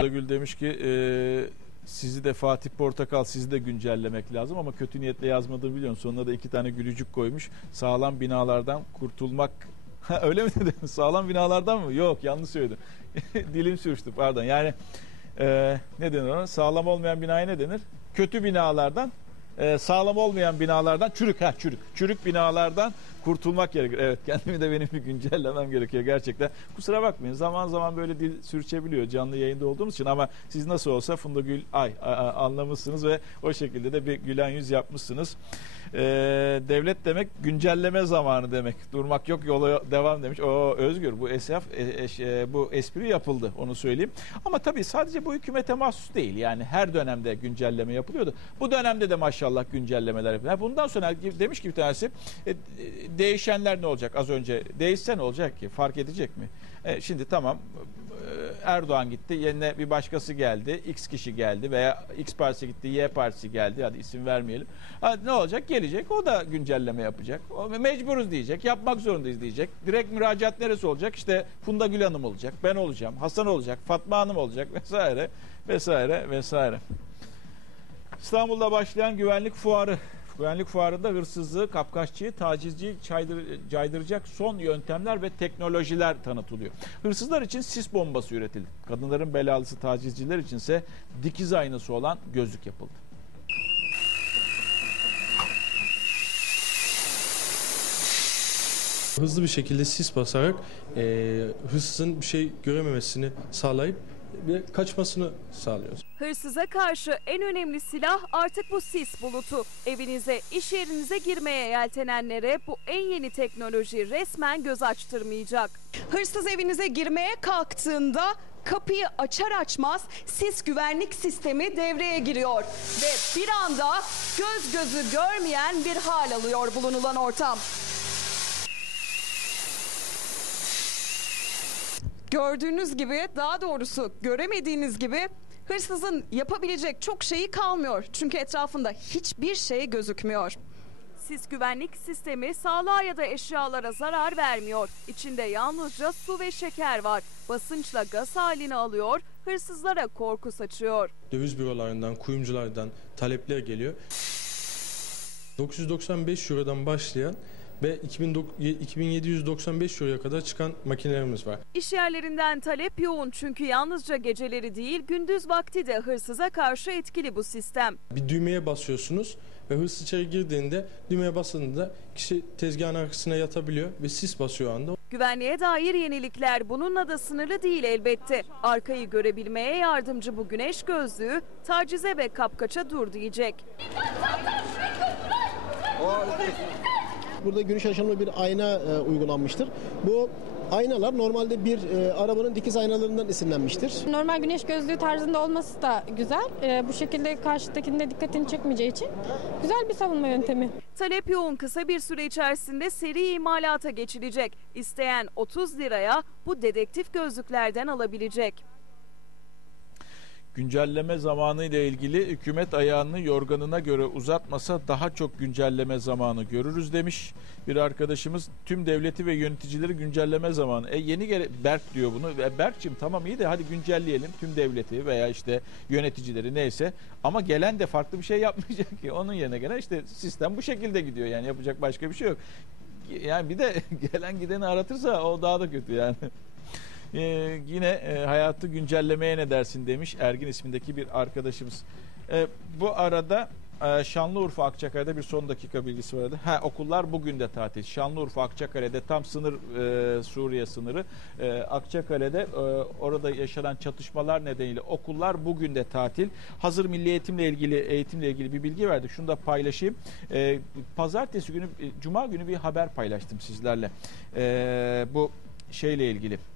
Gül demiş ki e, sizi de Fatih Portakal sizi de güncellemek lazım ama kötü niyetle yazmadığımı biliyorum. Sonuna da iki tane gülücük koymuş. Sağlam binalardan kurtulmak öyle mi dedim? Sağlam binalardan mı? Yok yanlış söyledim. Dilim sürçtü pardon. Yani e, ne denir ona? Sağlam olmayan binaya ne denir? Kötü binalardan e, sağlam olmayan binalardan çürük ha çürük çürük binalardan kurtulmak gerekir. Evet kendimi de benim bir güncellemem gerekiyor gerçekten. Kusura bakmayın zaman zaman böyle dil sürçebiliyor canlı yayında olduğumuz için ama siz nasıl olsa Funda Gül Ay a, a, anlamışsınız ve o şekilde de bir gülen yüz yapmışsınız. Ee, devlet demek güncelleme zamanı demek. Durmak yok yola devam demiş. O Özgür bu esaf e, e, şey, e, bu espri yapıldı onu söyleyeyim. Ama tabii sadece bu hükümete mahsus değil. Yani her dönemde güncelleme yapılıyordu. Bu dönemde de maşallah inşallah güncellemeler yapılır. Bundan sonra demiş ki bir tanesi e, e, değişenler ne olacak? Az önce değişse ne olacak ki? Fark edecek mi? E, şimdi tamam e, Erdoğan gitti. Yerine bir başkası geldi. X kişi geldi veya X partisi gitti. Y partisi geldi. Hadi isim vermeyelim. Hadi ne olacak? Gelecek. O da güncelleme yapacak. O mecburuz diyecek. Yapmak zorundayız diyecek. Direkt müracaat neresi olacak? İşte Funda Gül Hanım olacak. Ben olacağım. Hasan olacak. Fatma Hanım olacak vesaire vesaire vesaire. İstanbul'da başlayan güvenlik fuarı, güvenlik fuarında hırsızlığı, kapkaççıyı, tacizciyi caydır, caydıracak son yöntemler ve teknolojiler tanıtılıyor. Hırsızlar için sis bombası üretildi. Kadınların belalısı tacizciler içinse dikiz aynası olan gözlük yapıldı. Hızlı bir şekilde sis basarak e, hırsızın bir şey görememesini sağlayıp bir kaçmasını sağlıyoruz. Hırsıza karşı en önemli silah artık bu sis bulutu. Evinize, iş yerinize girmeye yeltenenlere bu en yeni teknoloji resmen göz açtırmayacak. Hırsız evinize girmeye kalktığında kapıyı açar açmaz sis güvenlik sistemi devreye giriyor ve bir anda göz gözü görmeyen bir hal alıyor bulunulan ortam. gördüğünüz gibi daha doğrusu göremediğiniz gibi hırsızın yapabilecek çok şeyi kalmıyor. Çünkü etrafında hiçbir şey gözükmüyor. Sis güvenlik sistemi sağlığa ya da eşyalara zarar vermiyor. İçinde yalnızca su ve şeker var. Basınçla gaz halini alıyor, hırsızlara korku saçıyor. Döviz bürolarından, kuyumculardan talepler geliyor. 995 Euro'dan başlayan ve 2795 euroya kadar çıkan makinelerimiz var. İş yerlerinden talep yoğun çünkü yalnızca geceleri değil gündüz vakti de hırsıza karşı etkili bu sistem. Bir düğmeye basıyorsunuz ve hırs içeri girdiğinde düğmeye basıldığında kişi tezgahın arkasına yatabiliyor ve sis basıyor anda. Güvenliğe dair yenilikler bununla da sınırlı değil elbette. Arkayı görebilmeye yardımcı bu güneş gözlüğü tacize ve kapkaça dur diyecek. Burada güneş aşımlı bir ayna e, uygulanmıştır. Bu aynalar normalde bir e, arabanın dikiz aynalarından isimlenmiştir. Normal güneş gözlüğü tarzında olması da güzel. E, bu şekilde karşıdakinin de dikkatini çekmeyeceği için güzel bir savunma yöntemi. Talep yoğun kısa bir süre içerisinde seri imalata geçilecek. İsteyen 30 liraya bu dedektif gözlüklerden alabilecek güncelleme zamanı ile ilgili hükümet ayağını yorganına göre uzatmasa daha çok güncelleme zamanı görürüz demiş bir arkadaşımız. Tüm devleti ve yöneticileri güncelleme zamanı. E yeni gele Berk diyor bunu. E Berk'cim tamam iyi de hadi güncelleyelim tüm devleti veya işte yöneticileri neyse. Ama gelen de farklı bir şey yapmayacak ki. Onun yerine gelen işte sistem bu şekilde gidiyor yani yapacak başka bir şey yok. Yani bir de gelen gideni aratırsa o daha da kötü yani. Ee, yine e, hayatı güncellemeye ne dersin demiş Ergin ismindeki bir arkadaşımız. Ee, bu arada e, Şanlıurfa Akçakale'de bir son dakika bilgisi vardı. Ha okullar bugün de tatil. Şanlıurfa Akçakale'de tam sınır e, Suriye sınırı. E, Akçakale'de e, orada yaşanan çatışmalar nedeniyle okullar bugün de tatil. Hazır milli eğitimle ilgili eğitimle ilgili bir bilgi verdik. Şunu da paylaşayım. E, pazartesi günü e, cuma günü bir haber paylaştım sizlerle. E, bu şeyle ilgili